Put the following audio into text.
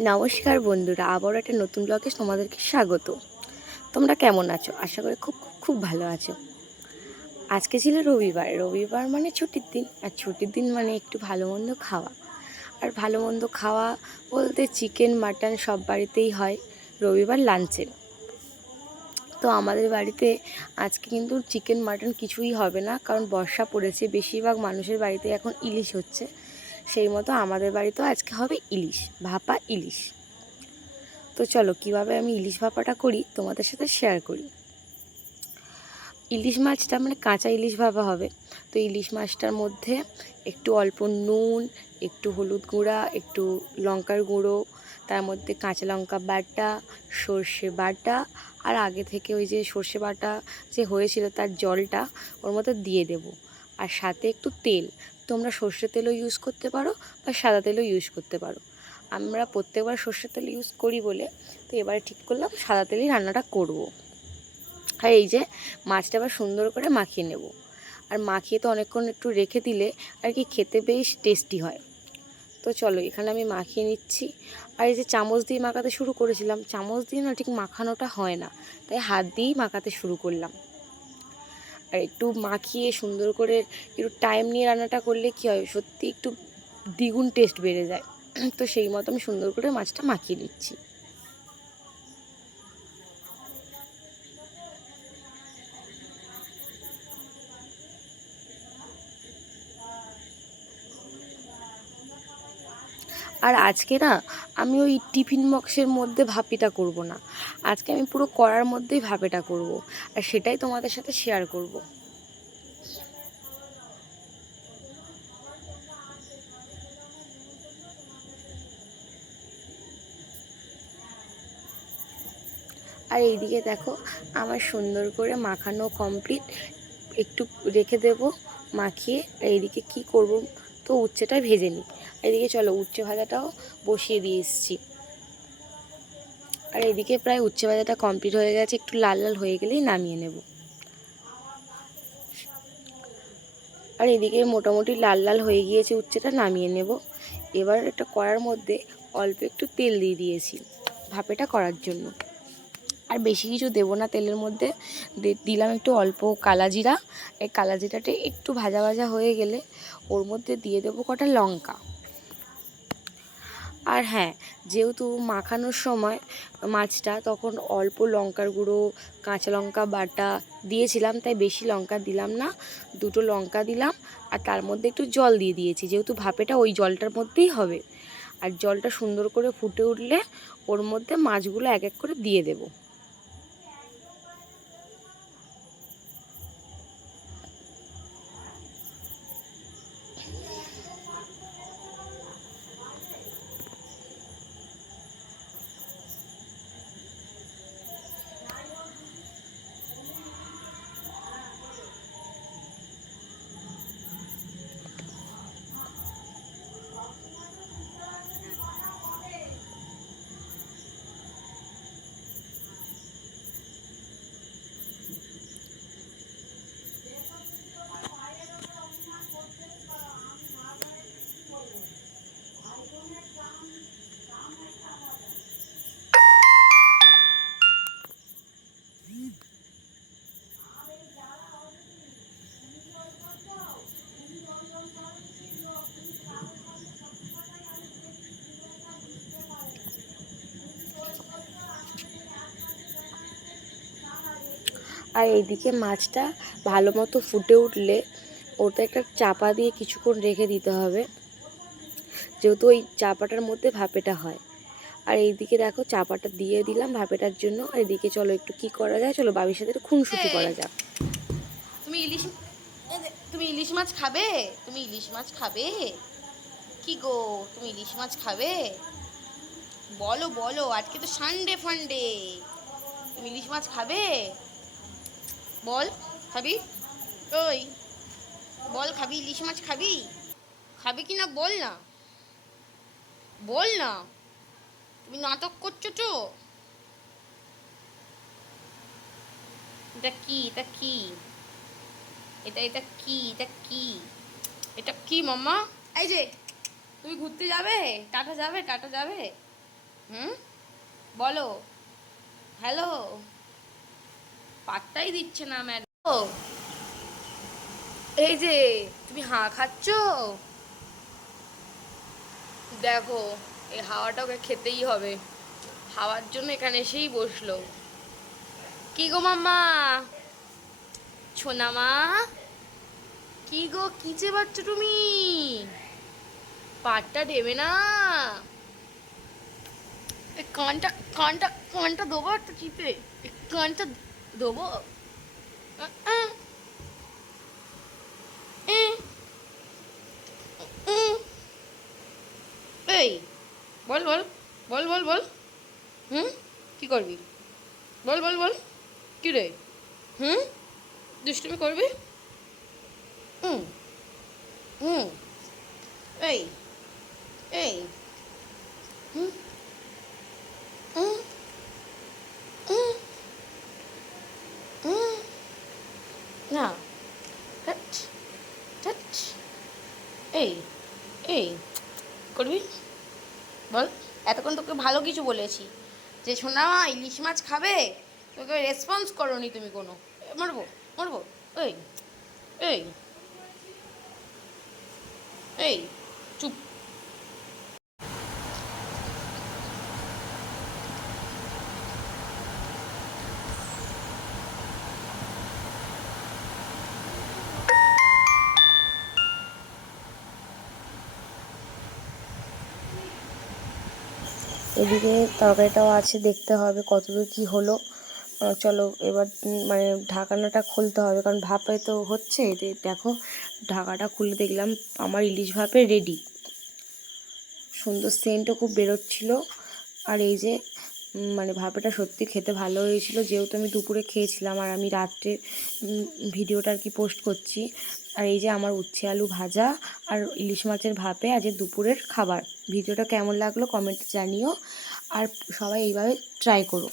নমস্কার বন্ধুরা, আবারও একটা নতুন ব্লগে তোমাদেরকে স্বাগত। তোমরা কেমন আছো? আশা করি খুব খুব খুব ভালো আছো। আজকে ছিল রবিবার। রবিবার মানে ছুটির দিন, আর ছুটির দিন মানে একটু ভালো মন্দ খাওয়া। আর ভালো মন্দ খাওয়া বলতে চিকেন মাটন সব বাড়িতেই হয় রবিবার লাঞ্চে। তো আমাদের বাড়িতে আজকে কিন্তু চিকেন মাটন কিছুই হবে না, কারণ বর্ষা পড়েছে, বেশিরভাগ মানুষের বাড়িতে এখন ইলিশ হচ্ছে। সেই মতো আমাদের বাড়িতেও আজকে হবে ইলিশ, ভাপা ইলিশ। তো চলো কীভাবে আমি ইলিশ ভাপাটা করি তোমাদের সাথে শেয়ার করি। ইলিশ মাছটা মানে কাঁচা ইলিশ ভাপা হবে। তো ইলিশ মাছটার মধ্যে একটু অল্প নুন, একটু হলুদ গুঁড়া, একটু লঙ্কার গুঁড়ো, তার মধ্যে কাঁচা লঙ্কা বাটা, সর্ষে বাটা, আর আগে থেকে ওই যে সর্ষে বাটা যে হয়েছিল তার জলটা ওর মধ্যে দিয়ে দেব। আর সাথে একটু তেল, তোমরা সর্ষে তেলও ইউজ করতে পারো বা সাদা তেলও ইউজ করতে পারো। আমরা প্রত্যেকবার সর্ষের তেল ইউজ করি বলে তো এবারে ঠিক করলাম সাদা তেলেই রান্নাটা করব। আর এই যে মাছটা আবার সুন্দর করে মাখিয়ে নেব। আর মাখিয়ে তো অনেকক্ষণ একটু রেখে দিলে আর কি খেতে বেশ টেস্টি হয়। তো চলো এখানে আমি মাখিয়ে নিচ্ছি। আর এই যে চামচ দিয়ে মাখাতে শুরু করেছিলাম, চামচ দিয়ে না ঠিক মাখানোটা হয় না, তাই হাত দিয়েই মাখাতে শুরু করলাম। আর একটু মাখিয়ে সুন্দর করে একটু টাইম নিয়ে রান্নাটা করলে কী হয়, সত্যি একটু দ্বিগুণ টেস্ট বেড়ে যায়। তো সেই মতো আমি সুন্দর করে মাছটা মাখিয়ে নিচ্ছি। আর আজকে না আমি ওই টিফিন বক্সের মধ্যে ভাপিটা করব না, আজকে আমি পুরো কড়ার মধ্যেই ভাপিটা করব, আর সেটাই তোমাদের সাথে শেয়ার করব। আর এইদিকে দেখো আমার সুন্দর করে মাখানো কমপ্লিট, একটু রেখে দেব মাখিয়ে। আর এইদিকে কী করব, তো উচ্ছেটা ভেজে নিই। এদিকে চলো উচ্ছে ভাজাটাও বসিয়ে দিয়ে এসেছি। আর এদিকে প্রায় উচ্ছে ভাজাটা কমপ্লিট হয়ে গেছে, একটু লাল লাল হয়ে গেলেই নামিয়ে নেব। আর এদিকে মোটামুটি লাল লাল হয়ে গিয়েছে উচ্ছেটা, নামিয়ে নেব। এবার একটা কড়ার মধ্যে অল্প একটু তেল দিয়ে দিয়েছি ভাপেটা করার জন্য। আর বেশি কিছু দেবো না তেলের মধ্যে, দিলাম একটু অল্প কালা জিরা। এই কালা জিরাটা একটু ভাজা ভাজা হয়ে গেলে ওর মধ্যে দিয়ে দেবো কটা লঙ্কা। আর হ্যাঁ, যেহেতু মাখানোর সময় মাছটা তখন অল্প লঙ্কার গুঁড়ো, কাঁচা লঙ্কা বাটা দিয়েছিলাম, তাই বেশি লঙ্কা দিলাম না, দুটো লঙ্কা দিলাম। আর তার মধ্যে একটু জল দিয়ে দিয়েছি, যেহেতু ভাপেটা ওই জলটার মধ্যেই হবে। আর জলটা সুন্দর করে ফুটে উঠলে ওর মধ্যে মাছগুলো এক এক করে দিয়ে দেবো। আর এইদিকে মাছটা ভালো মতো ফুটে উঠলে ওটা একটা চাপা দিয়ে কিছুক্ষণ রেখে দিতে হবে, যেহেতু ওই চাপাটার মধ্যে ভাপেটা হয়। আর এইদিকে দেখো চাপাটা দিয়ে দিলাম ভাপেটার জন্য। আর এদিকে চলো একটু কি করা যায়, চলো বাবির সাথে একটু খুনসুটি করা যাক। তুমি ইলিশ তুমি ইলিশ মাছ খাবে? তুমি ইলিশ মাছ খাবে? কি গো, তুমি ইলিশ মাছ খাবে? বলো বলো, আজকে তো সানডে ফান্ডে। তুমি ইলিশ মাছ খাবে? বল, খাবি? ওই বল, খাবি? ইলিশ মাছ খাবি? খাবি কি না বল না, বল না। তুমি নাটক করছো তো। এটা কি, এটা কি, এটা এটা কি, এটা কি, এটা কি মাম্মা? এই যে তুমি ঘুরতে যাবে, টাটা যাবে, টাটা যাবে, হুম, বলো। হ্যালো, পাত্তাই দিচ্ছে না ম্যাডাম। এই যে তুমি হাঁ খাচ্ছ, দেখো এই হাওয়াটা ওকে খেতেই হবে, হাওয়ার জন্য এখানে এসেই বসলো। কি গো মাম্মা, ছোনা মা, কি গো কি চেবাচ্ছ তুমি? পাটটা দেবে না? এই কানটা কানটা কানটা দেবো একটা চিপে, এই কানটা দেবো। আহ, আহ, এহ, উহ। এই বল বল বল বল বল। হুম, কি করবি? বল বল বল, কি রে? হুম, দুষ্টুমি করবি? হুম হুম। এই এই হুম হুম হুম হুম। না, ধ্যাৎ, ধ্যাৎ। এই এই করবি? বল। এতক্ষণ তোকে ভালো কিছু বলেছি যে সোনা ইলিশ মাছ খাবে, তোকে রেসপন্স করোনি তুমি কোনো। মরবো মরবো। এই এই এই চুপ। এদিকে তরকারিটাও আছে, দেখতে হবে কতদূর কি হলো। চলো এবার মানে ঢাকনাটা খুলতে হবে, কারণ ভাপে তো হচ্ছে। দেখো ঢাকাটা খুলে দেখলাম আমার ইলিশ ভাপে রেডি। সুন্দর সেন্টও খুব বেরোচ্ছিল। আর এই যে মানে ভাপাটা সত্যি খেতে ভালো হয়েছিল, যেহেতু আমি দুপুরে খেয়েছিলাম আর আমি রাত্রে ভিডিওটা আর কি পোস্ট করছি। আর এই যে আমার উচ্ছে আলু ভাজা আর ইলিশ মাছের ভাপে আজ দুপুরের খাবার। ভিডিওটা কেমন লাগলো কমেন্টে জানিও, আর সবাই এইভাবে ট্রাই করো।